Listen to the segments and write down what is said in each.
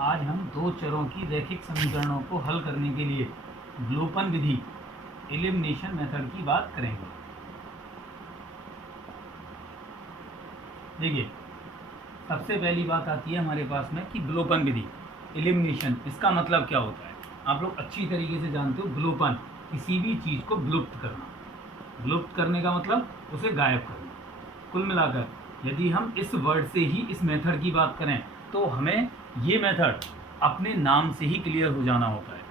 आज हम दो चरों की रैखिक समीकरणों को हल करने के लिए व्युत्पन्न विधि एलिमिनेशन मेथड की बात करेंगे। देखिए, सबसे पहली बात आती है हमारे पास में कि व्युत्पन्न विधि एलिमिनेशन, इसका मतलब क्या होता है। आप लोग अच्छी तरीके से जानते हो, व्युत्पन्न किसी भी चीज़ को विलुप्त करना। विलुप्त करने का मतलब उसे गायब करना। कुल मिलाकर यदि हम इस वर्ड से ही इस मेथड की बात करें तो हमें ये मेथड अपने नाम से ही क्लियर हो जाना होता है।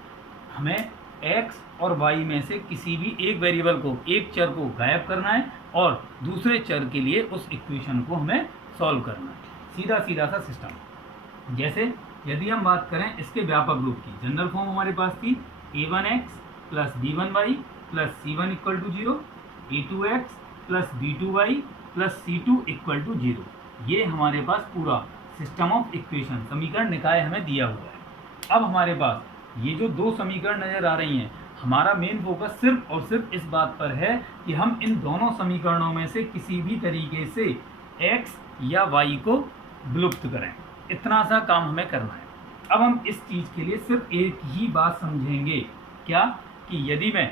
हमें x और y में से किसी भी एक वेरिएबल को, एक चर को गायब करना है और दूसरे चर के लिए उस इक्वेशन को हमें सॉल्व करना है। सीधा सीधा सा सिस्टम। जैसे यदि हम बात करें इसके व्यापक रूप की, जनरल फॉर्म हमारे पास थी a1x plus b1y plus c1 equal to 0, a2x plus b2y plus c2 equal to 0। ये हमारे पास पूरा सिस्टम ऑफ इक्वेशन, समीकरण निकाय हमें दिया हुआ है। अब हमारे पास ये जो दो समीकरण नज़र आ रही हैं, हमारा मेन फोकस सिर्फ और सिर्फ इस बात पर है कि हम इन दोनों समीकरणों में से किसी भी तरीके से x या y को विलुप्त करें। इतना सा काम हमें करना है। अब हम इस चीज़ के लिए सिर्फ एक ही बात समझेंगे, क्या कि यदि मैं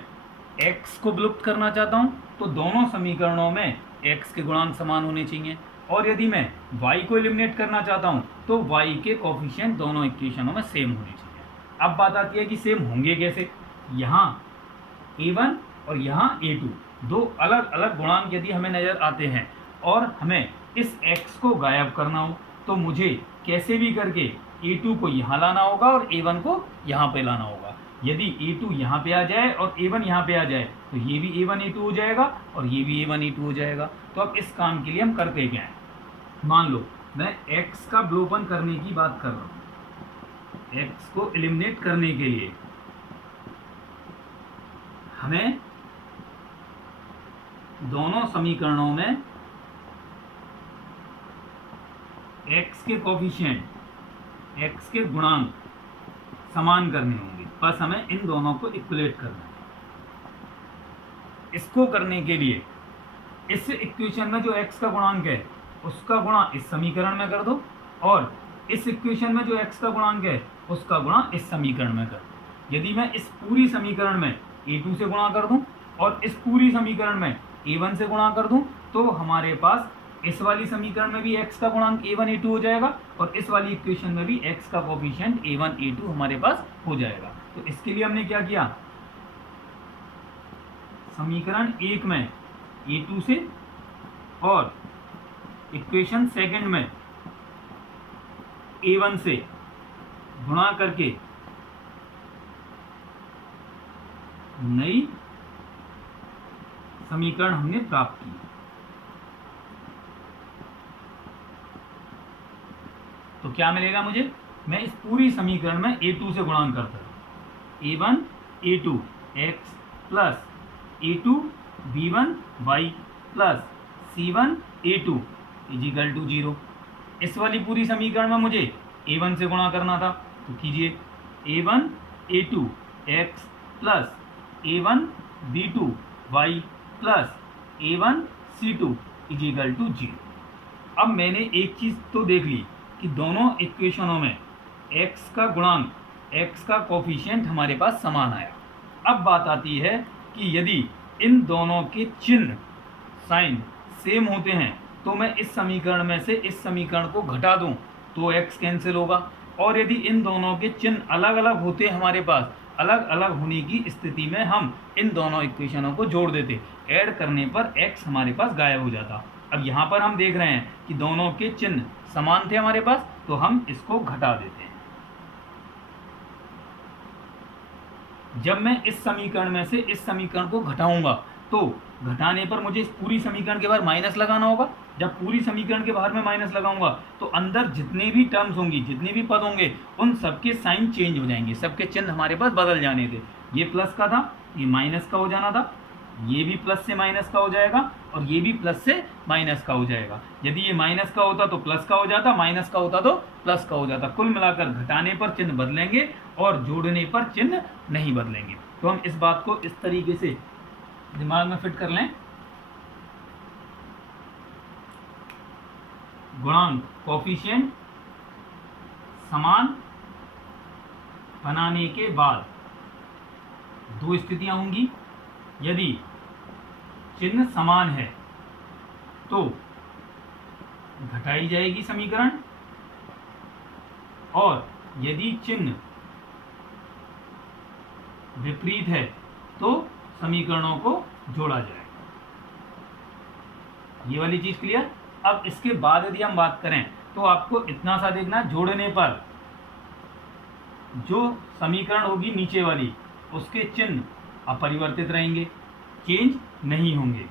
x को विलुप्त करना चाहता हूँ तो दोनों समीकरणों में x के गुणांक समान होने चाहिए, और यदि मैं y को एलिमिनेट करना चाहता हूँ तो y के कोफिशिएंट दोनों इक्वेशनों में सेम होने चाहिए। अब बात आती है कि सेम होंगे कैसे। यहाँ a1 और यहाँ a2 दो अलग अलग गुणांक यदि हमें नज़र आते हैं और हमें इस x को गायब करना हो तो मुझे कैसे भी करके a2 को यहाँ लाना होगा और a1 को यहाँ पे लाना होगा। यदि a2 यहाँ पे आ जाए और a1 यहाँ पे आ जाए तो ये भी a1 a2 हो जाएगा और ये भी a1 a2 हो जाएगा। तो अब इस काम के लिए हम करते क्या हैं, मान लो मैं x का व्युत्पन्न करने की बात कर रहा हूँ। x को एलिमिनेट करने के लिए हमें दोनों समीकरणों में x के कोफिशिएंट, x के गुणांक समान करने होंगे, बस हमें इन दोनों को इक्वलेट करना है। इसको करने के लिए इस इक्वेशन में जो x का गुणांक है उसका गुणा इस समीकरण में कर दो, और इस इक्वेशन में जो x का गुणांक है उसका गुणा इस समीकरण में कर दो। यदि मैं इस पूरी समीकरण में a2 से गुणा कर दूं और इस पूरी समीकरण में a1 से गुणा कर दूं तो हमारे पास इस वाली समीकरण में भी x का गुणांक a1 a2 हो जाएगा और इस वाली इक्वेशन में भी x का कोफिशिएंट a1 a2 हमारे पास हो जाएगा। तो इसके लिए हमने क्या किया, समीकरण 1 में a2 से और इक्वेशन सेकंड में a1 से गुणा करके नई समीकरण हमने प्राप्त की। तो क्या मिलेगा मुझे, मैं इस पूरी समीकरण में a2 से गुणांक करता हूँ, a1 a2 x plus a2 b1 y plus c1 a2 equal to 0। इस वाली पूरी समीकरण में मुझे a1 से गुणा करना था, तो कीजिए a1 a2 x plus a1 b2 y plus a1 c2 equal to 0। अब मैंने एक चीज़ तो देख ली कि दोनों इक्वेशनों में x का गुणांक, x का कोफिशिएंट हमारे पास समान आया। अब बात आती है कि यदि इन दोनों के चिन्ह, साइन सेम होते हैं तो मैं इस समीकरण में से इस समीकरण को घटा दूं तो x कैंसिल होगा, और यदि इन दोनों के चिन्ह अलग अलग होते हमारे पास, अलग अलग होने की स्थिति में हम इन दोनों इक्वेशनों को जोड़ देते, ऐड करने पर x हमारे पास गायब हो जाता। अब यहाँ पर हम देख रहे हैं कि दोनों के चिन्ह समान थे हमारे पास, तो हम इसको घटा देते हैं। जब मैं इस समीकरण में से इस समीकरण को घटाऊंगा तो घटाने पर मुझे इस पूरी समीकरण के बाहर माइनस लगाना होगा। जब पूरी समीकरण के बाहर में माइनस लगाऊंगा तो अंदर जितने भी टर्म्स होंगी, जितने भी पद होंगे, उन सबके साइन चेंज हो जाएंगे, सबके चिन्ह हमारे पास बदल जाने थे। ये प्लस का था, ये माइनस का हो जाना था, ये भी प्लस से माइनस का हो जाएगा और ये भी प्लस से माइनस का हो जाएगा। यदि ये माइनस का होता तो प्लस का हो जाता, माइनस का होता तो प्लस का हो जाता। कुल मिलाकर घटाने पर चिन्ह बदलेंगे और जोड़ने पर चिन्ह नहीं बदलेंगे। तो हम इस बात को इस तरीके से दिमाग में फिट कर लें, गुणांक कोफिशिएंट समान बनाने के बाद दो स्थितियां होंगी। यदि चिन्ह समान है तो घटाई जाएगी समीकरण, और यदि चिन्ह विपरीत है तो समीकरणों को जोड़ा जाएगा। ये वाली चीज क्लियर। अब इसके बाद यदि हम बात करें तो आपको इतना सा देखना, जोड़ने पर जो समीकरण होगी नीचे वाली, उसके चिन्ह अपरिवर्तित रहेंगे, चेंज नहीं होंगे।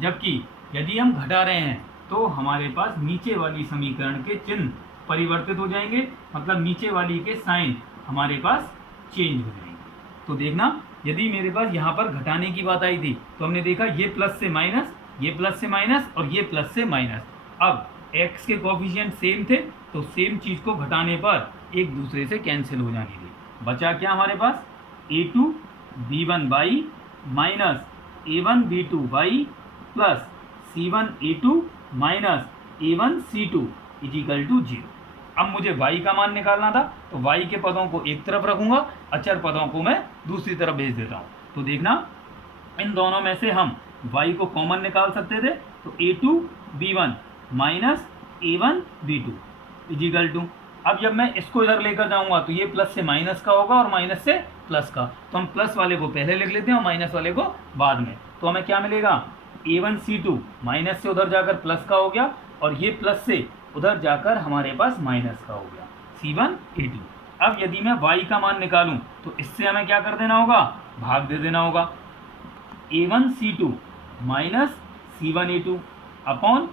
जबकि यदि हम घटा रहे हैं तो हमारे पास नीचे वाली समीकरण के चिन्ह परिवर्तित हो जाएंगे, मतलब नीचे वाली के साइन हमारे पास चेंज हो जाएंगे। तो देखना, यदि मेरे पास यहाँ पर घटाने की बात आई थी तो हमने देखा ये प्लस से माइनस, ये प्लस से माइनस और ये प्लस से माइनस। अब x के कोफिशिएंट सेम थे तो सेम चीज को घटाने पर एक दूसरे से कैंसिल हो जानी थी। बचा क्या हमारे पास, a2b1y minus a1b2y plus c1a2 minus a1c2 equal to 0। अब मुझे y का मान निकालना था तो y के पदों को एक तरफ रखूंगा, अचर पदों को मैं दूसरी तरफ भेज देता हूँ। तो देखना, इन दोनों में से हम y को कॉमन निकाल सकते थे, तो a2b1 minus a1b2 is equal to, अब जब मैं इसको इधर लेकर जाऊंगा तो ये प्लस से माइनस का होगा और माइनस से प्लस का, तो हम प्लस वाले को पहले लिख लेते हैं और माइनस वाले को बाद में। तो हमें क्या मिलेगा, a1c2 माइनस से उधर जाकर प्लस का हो गया और ये प्लस से उधर जाकर हमारे पास माइनस का हो गया, c1a2। अब यदि मैं y का मान निकालूं तो इससे हमें क्या कर देना होगा, भाग दे देना होगा। a1c2 minus c1a2 upon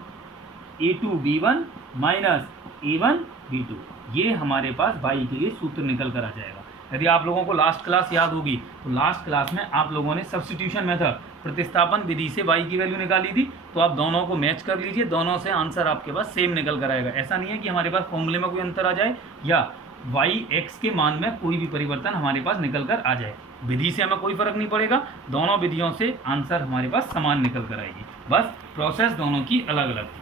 a2b1 minus a1b2, ये हमारे पास y के लिए सूत्र निकल कर आ जाएगा। यदि आप लोगों को लास्ट क्लास याद होगी तो लास्ट क्लास में आप लोगों ने सब्स्टिट्यूशन मेथड, प्रतिस्थापन विधि से y की वैल्यू निकाली थी, तो आप दोनों को मैच कर लीजिए, दोनों से आंसर आपके पास सेम निकल कर आएगा। ऐसा नहीं है कि हमारे पास फॉर्मूले में कोई अंतर आ जाए या y x के मान में कोई भी परिवर्तन हमारे पास निकल कर आ जाए। विधि से हमें कोई फर्क नहीं पड़ेगा, दोनों विधियों से आंसर हमारे पास समान निकल कर आएगी, बस प्रोसेस दोनों की अलग अलग थी।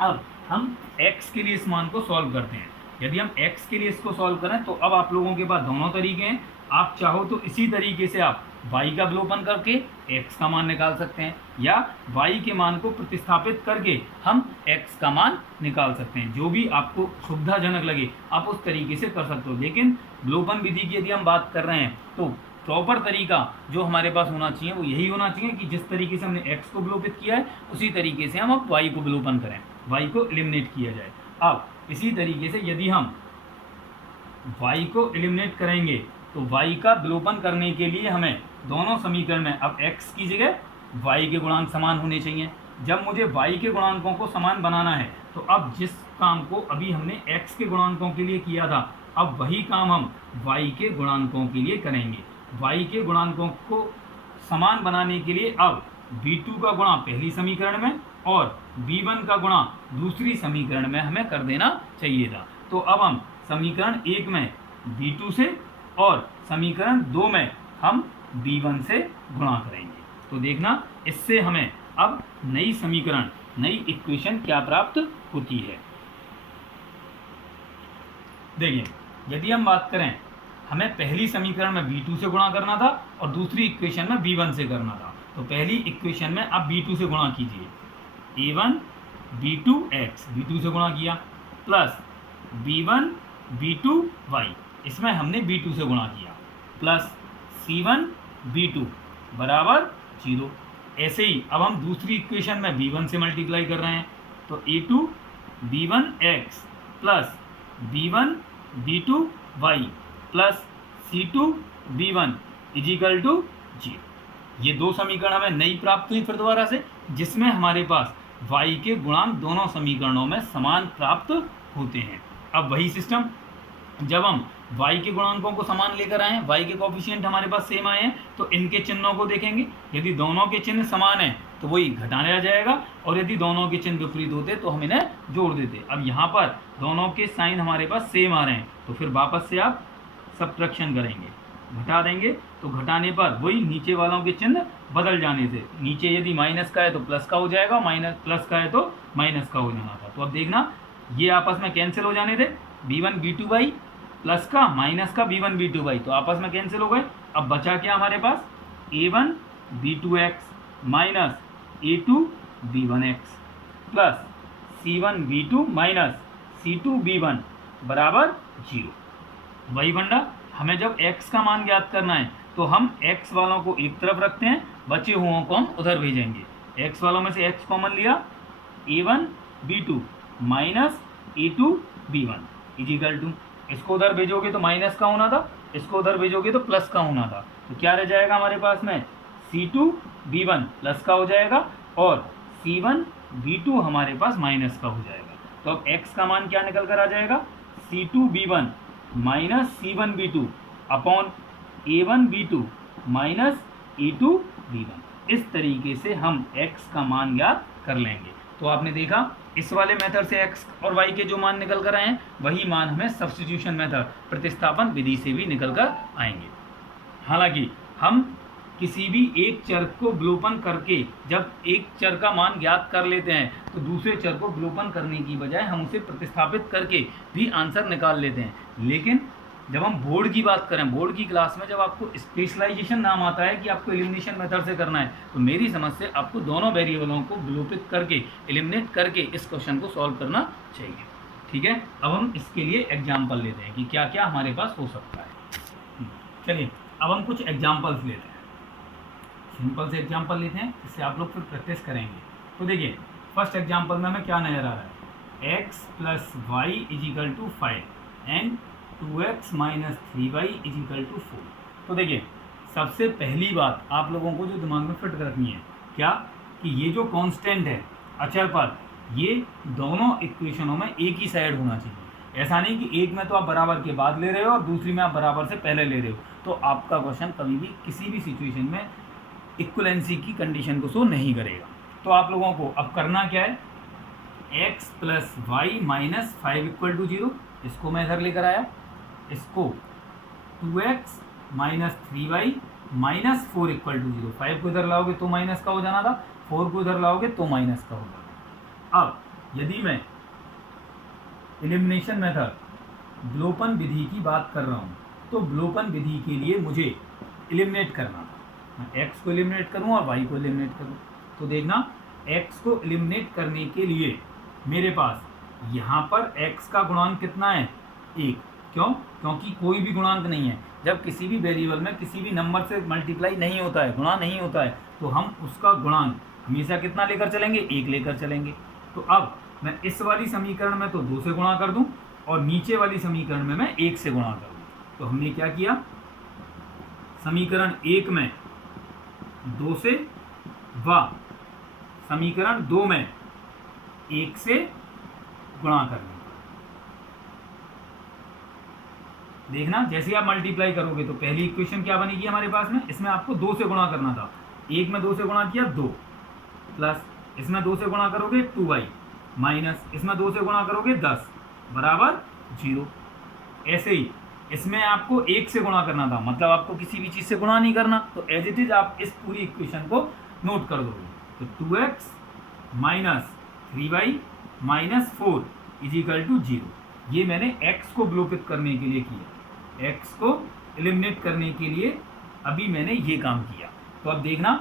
अब हम x के लिए इस मान को सॉल्व करते हैं। यदि हम x के लिए इसको सॉल्व करें तो अब आप लोगों के पास दोनों तरीके हैं। आप चाहो तो इसी तरीके से आप y का विलोपन करके x का मान निकाल सकते हैं, या y के मान को प्रतिस्थापित करके हम x का मान निकाल सकते हैं। जो भी आपको सुविधाजनक लगे आप उस तरीके से कर सकते हो। लेकिन विलोपन विधि की यदि हम बात कर रहे हैं तो प्रॉपर तरीका जो हमारे पास होना चाहिए वो यही होना चाहिए कि जिस तरीके से हमने x को विलोपित किया है उसी तरीके से हम अब y को विलोपन करें, y को एलिमिनेट किया जाए। अब इसी तरीके से यदि हम y को एलिमिनेट करेंगे तो y का विलोपन करने के लिए हमें दोनों समीकरण में अब x की जगह y के गुणांक समान होने चाहिए। जब मुझे y के गुणांकों को समान बनाना है तो अब जिस काम को अभी हमने x के गुणांकों के लिए किया था, अब वही काम हम y के गुणांकों के लिए करेंगे। y के गुणांकों को समान बनाने के लिए अब b2 का गुणा पहली समीकरण में और b1 का गुणा दूसरी समीकरण में हमें कर देना चाहिए था। तो अब हम समीकरण 1 में b2 से और समीकरण 2 में हम b1 से गुणा करेंगे। तो देखना, इससे हमें अब नई समीकरण, नई इक्वेशन क्या प्राप्त होती है। देखिए, यदि हम बात करें, हमें पहली समीकरण में b2 से गुणा करना था और दूसरी इक्वेशन में b1 से करना था। तो पहली इक्वेशन में अब b2 से गुणा कीजिए, a1 b2x, b2 से गुणा किया, प्लस b1 b2y, इसमें हमने b2 से गुणा किया, प्लस c1 b2 बराबर 0। ऐसे ही अब हम दूसरी इक्वेशन में b1 से मल्टीप्लाई कर रहे हैं, तो a2 b1x plus b1 b2y plus c2 b1 is equal to 0। ये दो समीकरण हमें नई प्राप्त हुई फिर दोबारा से, जिसमें हमारे पास y के गुणांक दोनों समीकरणों में समान प्राप्त होते हैं। अब वही सिस्टम, जब हम y के गुणांकों को समान लेकर आए हैं, y के कोफिशिएंट हमारे पास सेम आए हैं, तो इनके चिन्हों को देखेंगे। यदि दोनों के चिन्ह समान हैं तो वही घटाने आ जाएगा, और यदि दोनों के चिन्ह विपरीत होते तो हम इन्हें जोड़ देते। अब यहाँ पर दोनों के साइन हमारे पास सेम आ रहे हैं, तो फिर वापस से आप सब्ट्रैक्शन करेंगे, घटा देंगे। तो घटाने पर वही नीचे वालों के चिन्ह बदल जाने से, नीचे यदि माइनस का है तो प्लस का हो जाएगा, माइनस प्लस का है तो माइनस का हो जाना था। तो अब देखना, ये आपस में कैंसिल हो जाने थे, b1 b2 बाई प्लस का माइनस का b1 b2 बाई, तो आपस में कैंसिल हो गए। अब बचा क्या हमारे पास, a1 b2x minus a2 b1x plus c1 b2 minus c2 b1 बराबर 0। वही बंडा, हमें जब x का मान ज्ञात करना है तो हम x वालों को एक तरफ रखते हैं, बचे हुओं को हम उधर भेजेंगे। x वालों में से x कॉमन लिया, a1 b2 minus a2 b1 is equal to, इसको उधर भेजोगे तो माइनस का होना था, इसको उधर भेजोगे तो प्लस का होना था, तो क्या रह जाएगा हमारे पास में, c2 b1 प्लस का हो जाएगा और c1 b2 हमारे पास माइनस का हो जाएगा। तो अब x का मान क्या निकल कर आ जाएगा, c2 b1 minus c1 b2 upon a1 b2 minus a2 b1। इस तरीके से हम x का मान ज्ञात कर लेंगे। तो आपने देखा इस वाले मेथड से x और y के जो मान निकल कर आए हैं वही मान हमें सब्स्टिट्यूशन मेथड प्रतिस्थापन विधि से भी निकल कर आएंगे। हालांकि हम किसी भी एक चर को विलोपन करके जब एक चर का मान ज्ञात कर लेते हैं तो दूसरे चर को विलोपन करने की बजाय हम उसे प्रतिस्थापित करके भी आंसर निकाल लेते हैं। लेकिन जब हम बोर्ड की बात करें, बोर्ड की क्लास में जब आपको स्पेशलाइजेशन नाम आता है कि आपको एलिमिनेशन मेथड से करना है, तो मेरी समझ से आपको दोनों वेरिएबलों को विलोपित करके एलिमिनेट करके इस क्वेश्चन को सॉल्व करना चाहिए। ठीक है, अब हम इसके लिए एग्जाम्पल लेते हैं कि क्या क्या हमारे पास हो सकता है। चलिए अब हम कुछ एग्जाम्पल्स लेते हैं, सिंपल से एग्जाम्पल लेते हैं, इससे आप लोग फिर प्रैक्टिस करेंगे। तो देखिए फर्स्ट एग्जाम्पल में हमें क्या नजर आ रहा है, x plus y equal to 5 and 2x minus 3y equal to 4। तो देखिए सबसे पहली बात आप लोगों को जो दिमाग में फिट रखनी है क्या, कि ये जो कांस्टेंट है अचर पद, ये दोनों इक्वेशनों में एक ही साइड होना चाहिए। ऐसा नहीं कि एक में तो आप बराबर के बाद ले रहे हो और दूसरी में आप बराबर से पहले ले रहे हो, तो आपका क्वेश्चन कभी भी किसी भी सिचुएशन में इक्वलेंसी की कंडीशन को शो नहीं करेगा। तो आप लोगों को अब करना क्या है, x plus y minus 5 equal to 0, इसको मैं इधर लेकर आया, इसको 2x minus 3y minus 4 equal to 0, 5 को इधर लाओगे तो माइनस का हो जाना था, 4 को इधर लाओगे तो माइनस का हो जाना। अब यदि मैं एलिमिनेशन मेथड विलोपन विधि की बात कर रहा हूँ, तो विलोपन विधि के लिए मुझे एलिमिनेट करना था, मैं x को एलिमिनेट करूँ और y को एलिमिनेट करूँ। तो देखना x को एलिमिनेट करने के लिए मेरे पास यहाँ पर x का गुणांक कितना है, 1। क्यों, क्योंकि कोई भी गुणांक नहीं है। जब किसी भी वेरिएबल में किसी भी नंबर से मल्टीप्लाई नहीं होता है, गुणा नहीं होता है, तो हम उसका गुणांक हमेशा कितना लेकर चलेंगे, 1 लेकर चलेंगे। तो अब मैं इस वाली समीकरण में तो 2 से गुणा कर दूं और नीचे वाली समीकरण में मैं 1 से गुणा कर दूं। तो हमने क्या किया, समीकरण 1 में 2 से व समीकरण 2 में 1 से गुणा कर लें। देखना जैसे आप मल्टीप्लाई करोगे तो पहली इक्वेशन क्या बनेगी हमारे पास में, इसमें आपको 2 से गुणा करना था, 1 में 2 से गुणा किया 2, प्लस इसमें 2 से गुणा करोगे 2y माइनस इसमें 2 से गुणा करोगे 10 बराबर 0। ऐसे ही इसमें आपको 1 से गुणा करना था, मतलब आपको किसी भी चीज़ से गुणा नहीं करना, तो एज इट इज आप इस पूरी इक्वेशन को नोट कर दोगे। तो 2x minus 3y minus 4 is equal to 0, ये मैंने x को विलोपित करने के लिए किया, x को एलिमिनेट करने के लिए अभी मैंने ये काम किया। तो अब देखना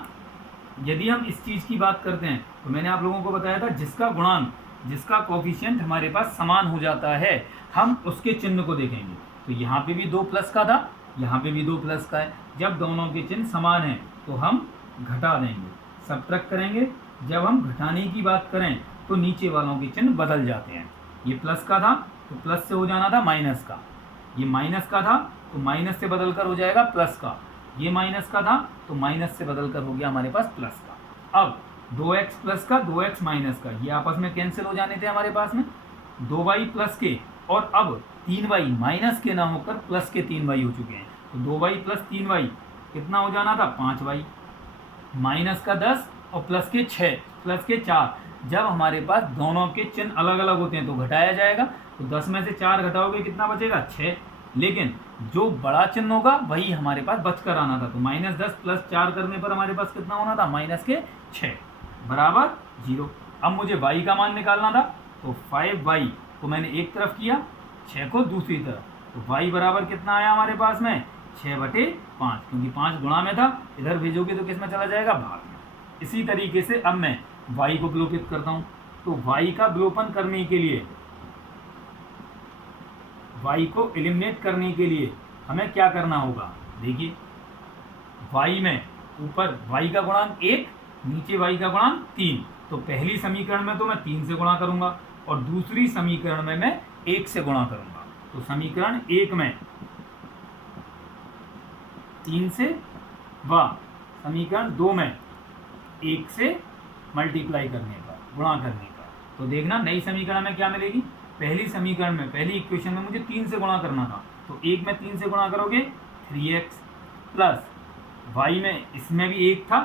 यदि हम इस चीज़ की बात करते हैं तो मैंने आप लोगों को बताया था जिसका गुणांक, जिसका कोफिशिएंट हमारे पास समान हो जाता है, हम उसके चिन्ह को देखेंगे। तो यहाँ पे भी 2 प्लस का था, यहाँ पे भी 2 प्लस का है। जब दोनों के चिन्ह समान हैं तो हम घटा देंगे, सब्ट्रैक्ट करेंगे। जब हम घटाने की बात करें तो नीचे वालों के चिन्ह बदल जाते हैं। ये प्लस का था तो प्लस से हो जाना था माइनस का, ये माइनस का था तो माइनस से बदल कर हो जाएगा प्लस का, ये माइनस का था तो माइनस से बदल कर हो गया हमारे पास प्लस का। अब 2x प्लस का 2x माइनस का, ये आपस में कैंसिल हो जाने थे हमारे पास में, 2y प्लस के और अब 3y माइनस के ना होकर प्लस के 3y हो चुके हैं। तो 2y प्लस 3y कितना हो जाना था 5y, माइनस का 10 और प्लस के 6 प्लस के 4। जब हमारे पास दोनों के चिन्ह अलग अलग होते हैं तो घटाया जाएगा, तो 10 में से 4 घटाओगे कितना बचेगा 6, लेकिन जो बड़ा चिन्ह होगा वही हमारे पास बचकर आना था। तो -10 प्लस 4 करने पर हमारे पास कितना होना था माइनस के 6 बराबर 0। अब मुझे y का मान निकालना था, तो 5y को मैंने एक तरफ किया 6 को दूसरी तरफ, तो y बराबर कितना आया हमारे पास में 6/5, क्योंकि 5 गुणा में था, इधर भेजोगे तो किस में चला जाएगा, भाग में। इसी तरीके से अब मैं y को विलोपित करता हूँ, तो y का विलोपन करने के लिए, y को एलिमिनेट करने के लिए हमें क्या करना होगा, देखिए y में ऊपर y का गुणांक 1, नीचे y का गुणांक 3, तो पहली समीकरण में तो मैं 3 से गुणा करूंगा और दूसरी समीकरण में मैं 1 से गुणा करूंगा। तो समीकरण 1 में 3 से व समीकरण 2 में 1 से मल्टीप्लाई करने पर, गुणा करने पर, तो देखना नई समीकरण में क्या मिलेगी। पहली समीकरण में, पहली इक्वेशन में मुझे 3 से गुणा करना था, तो 1 में 3 से गुणा करोगे 3x प्लस y में, इसमें भी 1 था,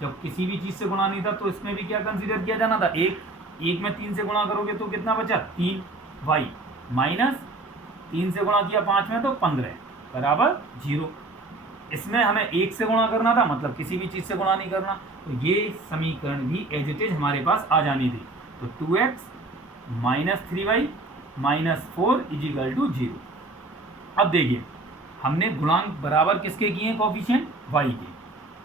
जब किसी भी चीज़ से गुणा नहीं था तो इसमें भी क्या कंसीडर किया जाना था, 1 में 3 से गुणा करोगे तो कितना बचा 3y, माइनस 3 से गुणा किया 5 में तो 15 बराबर 0। इसमें हमें 1 से गुणा करना था, मतलब किसी भी चीज़ से गुणा नहीं करना, तो ये समीकरण भी एज इट इज हमारे पास आ जानी थी। तो 2x minus 3y minus 4 is equal to 0। अब देखिए हमने गुणांक बराबर किसके किए हैं, कोफिशिएंट y के।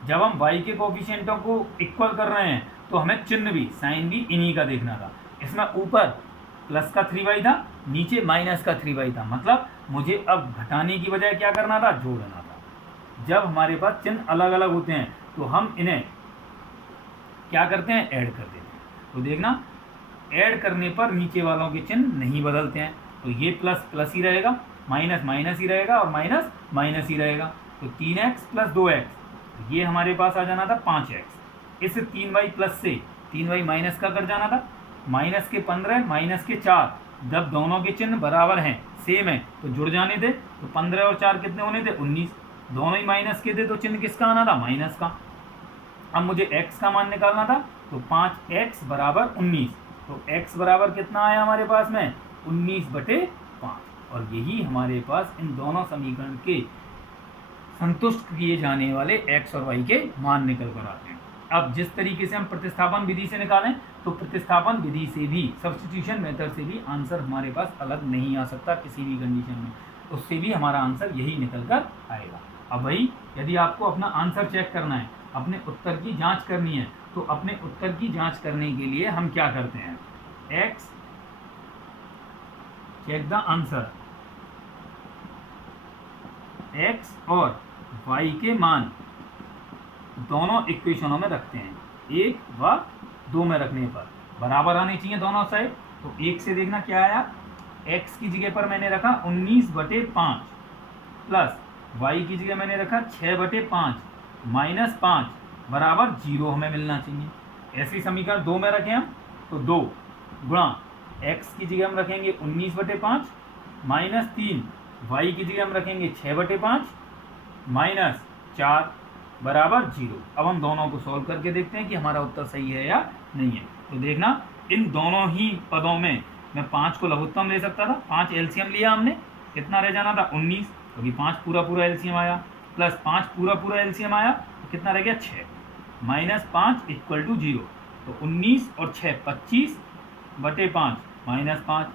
जब हम y के कोफिशिएंटों को इक्वल कर रहे हैं तो हमें चिन्ह भी, साइन भी इन्हीं का देखना था। इसमें ऊपर प्लस का 3y था, नीचे माइनस का 3y था, मतलब मुझे अब घटाने की बजाय क्या करना था, जोड़ना था। जब हमारे पास चिन्ह अलग अलग होते हैं तो हम इन्हें क्या करते हैं, ऐड कर देते हैं। तो देखना ऐड करने पर नीचे वालों के चिन्ह नहीं बदलते हैं, तो ये प्लस प्लस ही रहेगा, माइनस माइनस ही रहेगा और माइनस माइनस ही रहेगा। तो 3x प्लस 2x, ये हमारे पास आ जाना था 5x। इस 3y प्लस से 3y माइनस का कर जाना था, माइनस के 15 माइनस के 4, जब दोनों के चिन्ह बराबर हैं, सेम है, तो जुड़ जाने थे। तो 15 और 4 कितने होने थे, 19, दोनों ही माइनस के थे, तो चिन्ह किसका आना था, माइनस का। अब मुझे x का मान निकालना था, तो 5x बराबर 19, तो x बराबर कितना आया हमारे पास में 19/5, और यही हमारे पास इन दोनों समीकरण के संतुष्ट किए जाने वाले x और y के मान निकल कर आते हैं। अब जिस तरीके से हम प्रतिस्थापन विधि से निकालें, तो प्रतिस्थापन विधि से भी, सब्स्टिट्यूशन मेथड से भी आंसर हमारे पास अलग नहीं आ सकता किसी भी कंडीशन में, उससे भी हमारा आंसर यही निकल कर आएगा। अब भाई यदि आपको अपना आंसर चेक करना है, अपने उत्तर की जांच करनी है, तो अपने उत्तर की जांच करने के लिए हम क्या करते हैं, x check the answer, x और y के मान दोनों इक्वेशनों में रखते हैं, 1 व 2 में रखने पर बराबर आनी चाहिए दोनों साइड। तो 1 से देखना क्या आया, x की जगह पर मैंने रखा 19/5 प्लस y की जगह मैंने रखा 6/5 माइनस 5 बराबर 0 हमें मिलना चाहिए। ऐसी समीकरण 2 में रखें हम, तो 2 गुणा x की जगह हम रखेंगे 19/5 माइनस 3, y की जगह हम रखेंगे 6/5 माइनस 4 बराबर 0। अब हम दोनों को सॉल्व करके देखते हैं कि हमारा उत्तर सही है या नहीं है। तो देखना इन दोनों ही पदों में मैं 5 को लघुत्तम ले सकता था, 5 एलसीएम लिया हमने, कितना रह जाना था 19, क्योंकि 5 पूरा पूरा एलसीएम आया, प्लस 5 पूरा पूरा एलसीएम आया, तो कितना रह गया 6, माइनस 5 इक्वल टू 0। तो 19 और 6 25/5 माइनस 5,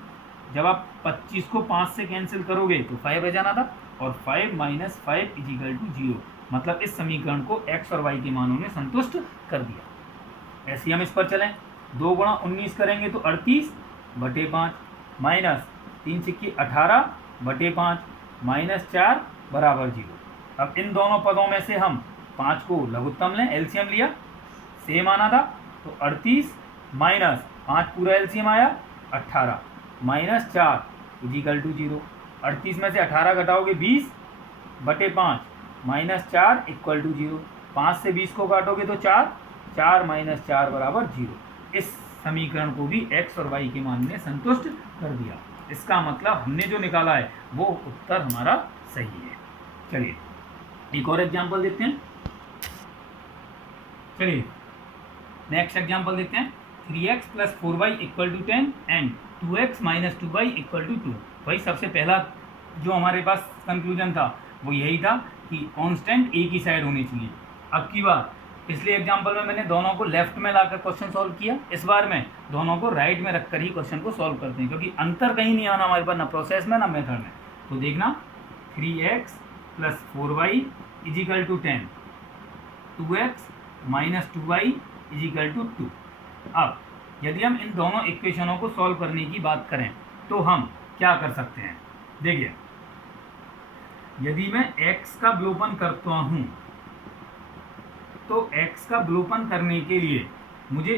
जब आप 25 को 5 से कैंसिल करोगे तो 5 रह जाना था, और 5 माइनस 5 इजिकल टू 0, मतलब इस समीकरण को x और y के मानों ने संतुष्ट कर दिया। ऐसे हम इस पर चलें, 2 गुणा 19 करेंगे तो 38/5 माइनस 3 सिक्की 18/5 माइनस 4 बराबर 0। अब इन दोनों पदों में से हम 5 को लघुत्तम लें, एलसीएम लिया, सेम आना था, तो 38 माइनस 5 पूरा एलसीएम आया 18 माइनस 4 इजिकल टू 0। 38 में से 18 घटाओगे 20/5 माइनस 4 इक्वल टू 0। 5 से 20 को काटोगे तो 4, 4 माइनस 4 बराबर 0। इस समीकरण को भी x और y के मान ने संतुष्ट कर दिया। इसका मतलब हमने जो निकाला है वो उत्तर हमारा सही है। चलिए एक और एग्जाम्पल देखते हैं। चलिए नेक्स्ट एग्जाम्पल देखते हैं। 3x plus 4y equal to 10 and 2x minus 2y equal to 2। भाई सबसे पहला जो हमारे पास कंक्लूजन था वो यही था कि कांस्टेंट एक ही साइड होनी चाहिए। अब की बार पिछले एग्जाम्पल में मैंने दोनों को लेफ्ट में लाकर क्वेश्चन सॉल्व किया, इस बार मैं दोनों को राइट में रखकर ही क्वेश्चन को सॉल्व करते हैं, क्योंकि अंतर कहीं नहीं आना हमारे पास, ना प्रोसेस में ना मेथड में। तो देखना 3x + 4y = 10, 2x - 2y = 2। अब यदि हम इन दोनों इक्वेशनों को सॉल्व करने की बात करें तो हम क्या कर सकते हैं? देखिए, यदि मैं x का विलोपन करता हूं तो x का विलोपन करने के लिए मुझे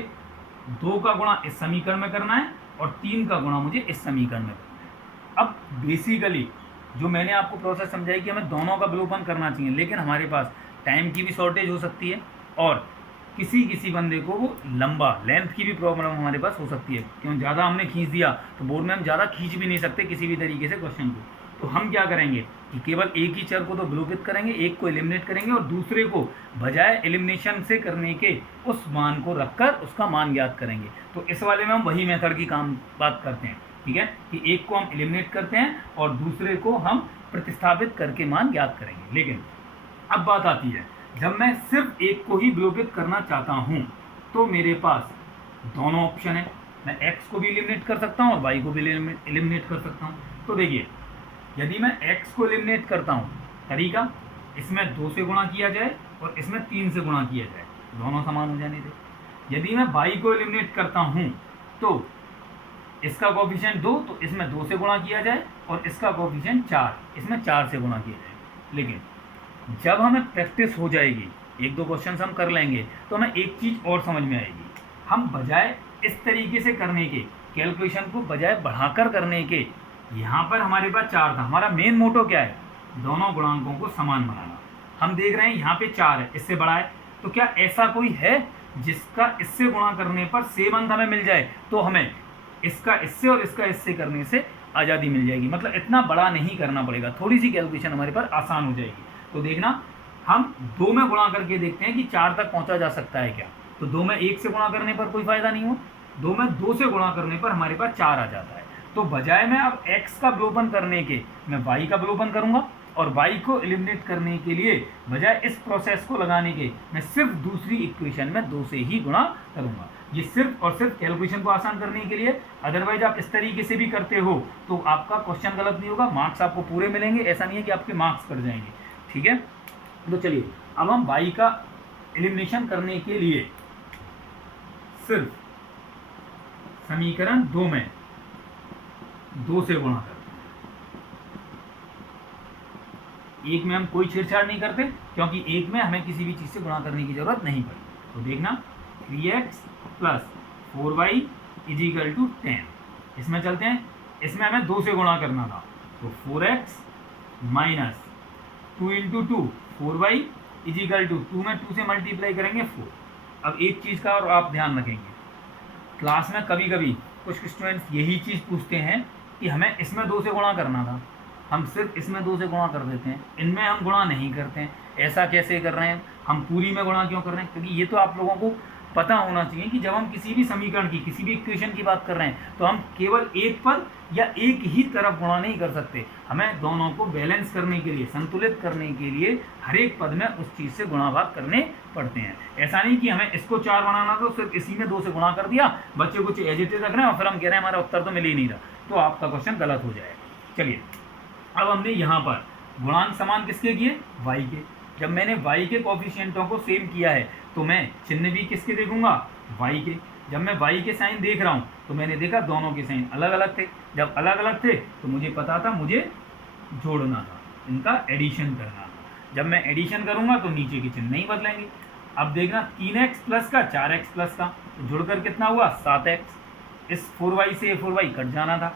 2 का गुणा इस समीकरण में करना है और 3 का गुणा मुझे इस समीकरण में करना है। अब बेसिकली जो मैंने आपको प्रोसेस समझाई कि हमें दोनों का विलोपन करना चाहिए, लेकिन हमारे पास टाइम की भी शॉर्टेज हो सकती है और किसी बंदे को वो लंबा लेंथ की भी प्रॉब्लम हमारे पास हो सकती है, क्यों ज़्यादा हमने खींच दिया तो बोर्ड में हम ज़्यादा खींच भी नहीं सकते किसी भी तरीके से क्वेश्चन को। तो हम क्या करेंगे कि केवल एक ही चर को तो विलोपित करेंगे, एक को एलिमिनेट करेंगे और दूसरे को बजाय एलिमिनेशन से करने के उस मान को रखकर उसका मान ज्ञात करेंगे। तो इस वाले में हम वही मेथड की बात करते हैं, ठीक है, कि एक को हम एलिमिनेट करते हैं और दूसरे को हम प्रतिस्थापित करके मान ज्ञात करेंगे। लेकिन अब बात आती है, जब मैं सिर्फ एक को ही विलोपित करना चाहता हूं तो मेरे पास दोनों ऑप्शन है, मैं x को भी एलिमिनेट कर सकता हूं और y को भी एलिमिनेट कर सकता हूं। तो देखिए, यदि मैं x को एलिमिनेट करता हूं, तरीका इसमें 2 से गुणा किया जाए और इसमें 3 से गुणा किया जाए, दोनों समान हो जाने दे। यदि मैं y को एलिमिनेट करता हूं तो इसका कोएफिशिएंट 2, तो इसमें 2 से गुणा किया जाए और इसका कोएफिशिएंट 4, इसमें 4 से गुणा किया जाए। लेकिन जब हमें प्रैक्टिस हो जाएगी, 1-2 क्वेश्चन हम कर लेंगे तो हमें एक चीज़ और समझ में आएगी। हम बजाय इस तरीके से करने के, कैलकुलेशन को बजाय बढ़ाकर करने के, यहाँ पर हमारे पास 4 था, हमारा मेन मोटो क्या है? दोनों गुणांकों को समान बनाना। हम देख रहे हैं यहाँ पे 4 है, इससे बड़ा है, तो क्या ऐसा कोई है जिसका इससे गुणा करने पर सेम अंक हमें मिल जाए? तो हमें इसका इससे और इसका इससे करने से आज़ादी मिल जाएगी, मतलब इतना बड़ा नहीं करना पड़ेगा, थोड़ी सी कैलकुलेशन हमारे पर आसान हो जाएगी। तो देखना, हम 2 में गुणा करके देखते हैं कि 4 तक पहुंचा जा सकता है क्या। तो 2 में 1 से गुणा करने पर कोई फायदा नहीं हो, 2 में 2 से गुणा करने पर हमारे पास 4 आ जाता है। तो बजाय मैं अब x का विलोपन करने के मैं y का विलोपन करूंगा और y को एलिमिनेट करने के लिए बजाय इस प्रोसेस को लगाने के मैं सिर्फ दूसरी इक्वेशन में 2 से ही गुणा करूंगा। ये सिर्फ और सिर्फ कैलकुलेशन को आसान करने के लिए। अदरवाइज आप इस तरीके से भी करते हो तो आपका क्वेश्चन गलत नहीं होगा, मार्क्स आपको पूरे मिलेंगे, ऐसा नहीं है कि आपके मार्क्स कट जाएंगे, ठीक है। तो चलिए, अब हम y का एलिमिनेशन करने के लिए सिर्फ समीकरण 2 में 2 से गुणा करते हैं। एक में हम कोई छेड़छाड़ नहीं करते, क्योंकि एक में हमें किसी भी चीज़ से गुणा करने की जरूरत नहीं पड़ी। तो देखना, 3x + 4y = 10, इसमें चलते हैं, इसमें हमें 2 से गुणा करना था, तो 4x - 2 × 2 4y = 2 में 2 से मल्टीप्लाई करेंगे 4। अब एक चीज़ का और आप ध्यान रखेंगे, क्लास में कभी कभी कुछ स्टूडेंट्स यही चीज़ पूछते हैं कि हमें इसमें 2 से गुणा करना था, हम सिर्फ इसमें 2 से गुणा कर देते हैं, इनमें हम गुणा नहीं करते हैं। ऐसा कैसे कर रहे हैं, हम पूरी में गुणा क्यों कर रहे हैं? क्योंकि ये तो आप लोगों को पता होना चाहिए कि जब हम किसी भी समीकरण की, किसी भी इक्वेशन की बात कर रहे हैं तो हम केवल एक पर या एक ही तरफ गुणा नहीं कर सकते, हमें दोनों को बैलेंस करने के लिए, संतुलित करने के लिए हर एक पद में उस चीज़ से गुणा भाग करने पड़ते हैं। ऐसा नहीं कि हमें इसको 4 बनाना तो सिर्फ इसी में 2 से गुणा कर दिया, बच्चे कुछ एज इट इज रख रहे हैं और फिर हम कह रहे हैं हमारा उत्तर तो मिल ही नहीं रहा, तो आपका क्वेश्चन गलत हो जाएगा। चलिए, अब हमने यहाँ पर गुणांक समान किसके किए? y के। जब मैंने y के कोएफिशिएंटों को सेम किया है तो मैं चिन्ह भी किसके देखूंगा? y के। जब मैं y के साइन देख रहा हूँ तो मैंने देखा दोनों के साइन अलग अलग थे, जब अलग अलग थे तो मुझे पता था मुझे जोड़ना था, इनका एडिशन करना था। जब मैं एडिशन करूँगा तो नीचे के चिन्ह नहीं बदलेंगे। अब देखना, 3x प्लस का 4x प्लस का तो जुड़कर कितना हुआ? 7x। इस 4y से 4y कट जाना था,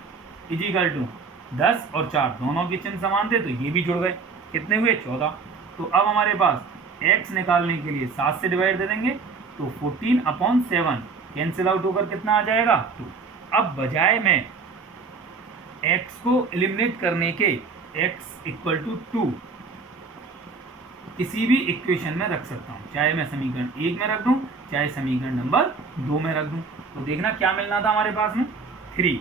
= 10 और 4 दोनों के चिन्ह समान थे तो ये भी जुड़ गए, कितने हुए? 14। तो अब हमारे पास x निकालने के लिए 7 से डिवाइड दे देंगे तो 14/7 कैंसिल आउट होकर कितना आ जाएगा? 2। अब बजाय मैं x को एलिमिनेट करने के x = 2 किसी भी इक्वेशन में रख सकता हूँ, चाहे मैं समीकरण 1 में रख दूँ चाहे समीकरण नंबर 2 में रख दूँ। तो देखना क्या मिलना था हमारे पास में? 3।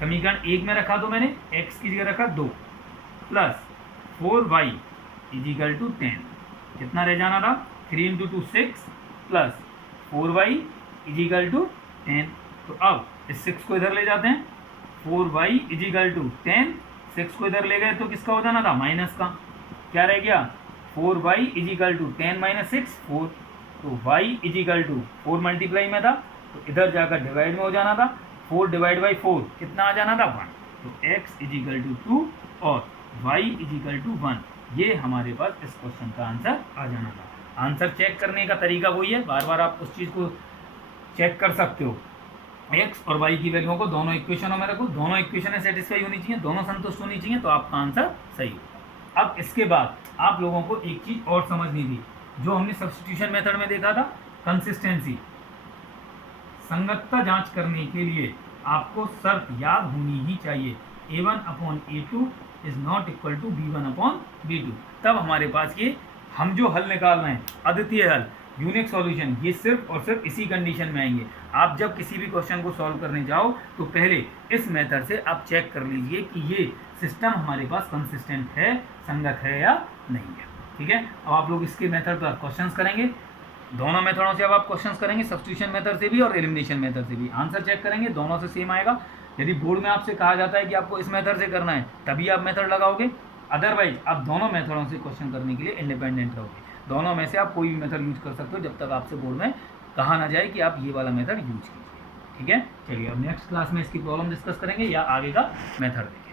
समीकरण 1 में रखा तो मैंने x की जगह रखा 2 प्लस 4y = 10, कितना रह जाना था? 3 × 2 6 plus 4y is equal to 10। तो अब इस 6 को इधर ले जाते हैं, 4y इज इक्वल टू 10, 6 को इधर ले गए तो किसका हो जाना था, माइनस का। क्या रह गया, 4y is equal to 10 minus 6 4। तो y is equal to 4 multiply में था तो इधर जाकर डिवाइड में हो जाना था, 4 डिवाइड बाई 4 कितना आ जाना था, 1। तो x इज इक्वल टू 2 और y इज इक्वल टू 1, ये हमारे पास इस क्वेश्चन का आंसर आ जाना था। आंसर चेक करने का तरीका वही है, बार बार आप उस चीज़ को चेक कर सकते हो। x और y की वैल्यूओं को दोनों इक्वेशनों में रखो, दोनों इक्वेशनें सेटिस्फाई होनी चाहिए, दोनों संतुष्ट होनी चाहिए, तो आपका आंसर सही होगा। अब इसके बाद आप लोगों को एक चीज़ और समझनी थी, जो हमने सब्स्टिट्यूशन मेथड में देखा था, कंसिस्टेंसी। संगतता जांच करने के लिए आपको शर्त याद होनी ही चाहिए, a1/a2 is not equal to b1/b2। तब हमारे पास ये हम जो हल निकाल रहे हैं, अद्वितीय हल, यूनिक सॉल्यूशन, ये सिर्फ और सिर्फ इसी कंडीशन में आएंगे। आप जब किसी भी क्वेश्चन को सॉल्व करने जाओ तो पहले इस मेथड से आप चेक कर लीजिए कि ये सिस्टम हमारे पास कंसिस्टेंट है, संगत है या नहीं है। ठीक है, अब आप लोग इसके मेथड पर क्वेश्चंस करेंगे, दोनों मेथडों से अब आप क्वेश्चंस करेंगे, सब्स्टिट्यूशन मेथड से भी और एलिमिनेशन मेथड से भी। आंसर चेक करेंगे, दोनों से सेम आएगा। यदि बोर्ड में आपसे कहा जाता है कि आपको इस मेथड से करना है तभी आप मेथड लगाओगे, अदरवाइज आप दोनों मेथडों से क्वेश्चन करने के लिए इंडिपेंडेंट रहोगे। दोनों में से आप कोई भी मेथड यूज कर सकते हो जब तक आपसे बोर्ड में कहा ना जाए कि आप ये वाला मेथड यूज कीजिए। ठीक है, चलिए अब नेक्स्ट क्लास में इसकी प्रॉब्लम डिस्कस करेंगे या आगे का मेथड देखेंगे।